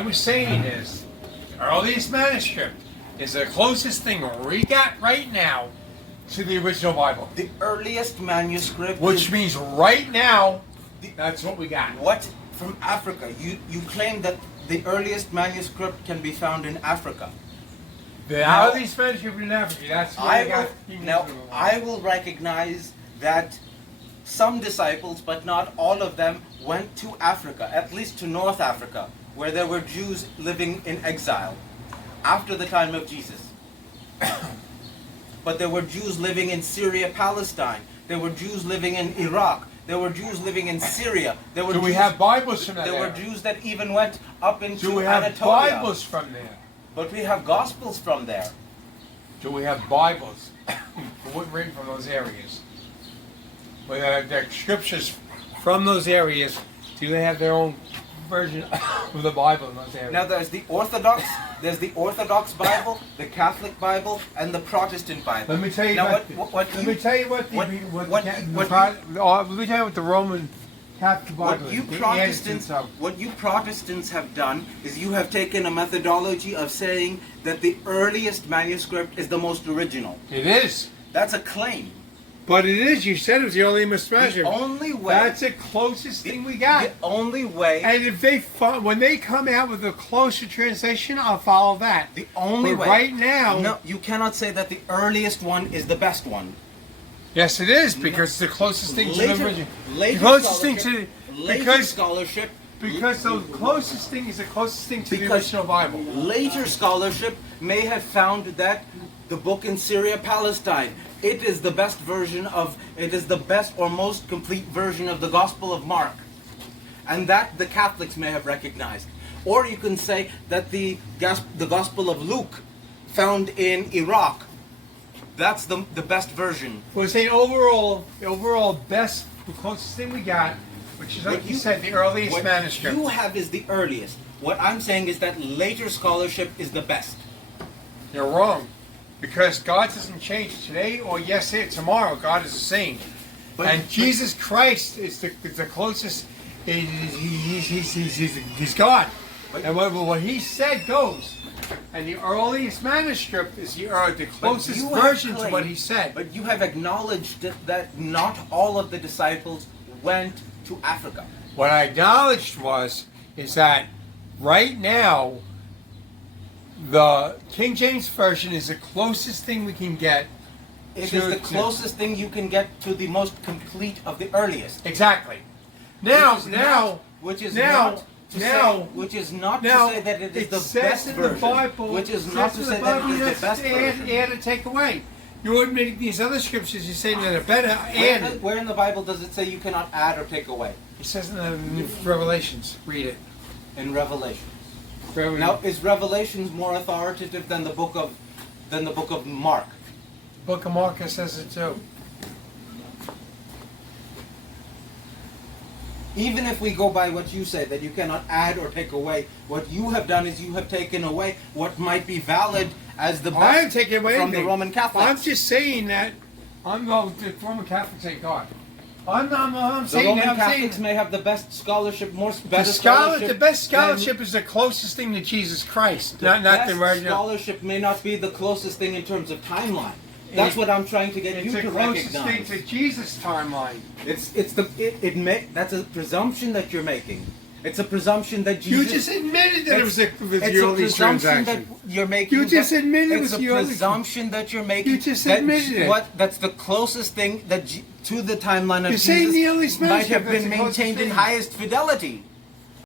I was saying is, the earliest manuscript is the closest thing we got right now to the original Bible. The earliest manuscript, Which means right now, that's what we got. What from Africa? You claim that the earliest manuscript can be found in Africa. The earliest manuscript in Africa, that's what we got. I will recognize that some disciples, but not all of them, went to Africa, at least to North Africa, where there were Jews living in exile after the time of Jesus. But there were Jews living in Syria, Palestine. There were Jews living in Iraq. There were Jews living in Syria. There were Do we have Bibles from that There were era? Jews that even went up into Do we have Anatolia. Bibles from there? But we have Gospels from there. Do we have Bibles written from those areas? We have the scriptures from those areas. Do they have their own version of the Bible in those areas? Now there's the Orthodox Bible, the Catholic Bible, and the Protestant Bible. Let me tell you now what the Roman Catholic Bible what you Protestants have done is you have taken a methodology of saying that the earliest manuscript is the most original. It is. That's a claim. But it is. You said it was the earliest manuscript. The only way. That's the closest thing we got. The only way. And if when they come out with a closer translation, I'll follow that. The only way. Right now. No, you cannot say that the earliest one is the best one. Yes, it is, because it's the closest thing to the original. Scholarship. Because the closest thing is the closest thing to the original Bible. Later scholarship may have found that the book in Syria, Palestine, it is the best or most complete version of the Gospel of Mark. And that the Catholics may have recognized. Or you can say that the Gospel of Luke, found in Iraq, that's the best version. We're saying the overall best, the closest thing we got, which is like you said, the earliest manuscript. What you have is the earliest. What I'm saying is that later scholarship is the best. You're wrong. Because God doesn't change today or tomorrow. God is the same. And Jesus Christ is the closest. He's God. And what he said goes. And the earliest manuscript is the closest version to what he said. But you have acknowledged that not all of the disciples went to Africa. What I acknowledged is that right now, the King James Version is the closest thing we can get. It is the closest thing you can get to the most complete of the earliest. Exactly. Which is not to say that it is the best version. The Bible, which is not to say that it is the best version. Add or take away. You're admitting these other scriptures. You're saying that are better. Where in the Bible does it say you cannot add or take away? It says in the Revelations. Read it. In Revelation. Now, is Revelations more authoritative than the book of Mark? The book of Mark says it too. Even if we go by what you say, that you cannot add or take away, what you have done is you have taken away what might be valid as the best from the Roman Catholics. I'm just saying that the Roman Catholics ain't God. I'm saying the Roman Catholics may have the best scholarship, the best scholarship is the closest thing to Jesus Christ. The best scholarship may not be the closest thing in terms of timeline. That's what I'm trying to get you to recognize. It's the closest thing to Jesus' timeline. That's a presumption that you're making. It's a presumption that Jesus... You just admitted that it was the earliest transaction. You're making. You just admitted it was the earliest. It's a presumption that you're making. You just admitted it. That's the closest thing to the timeline of Jesus might have been maintained in highest fidelity.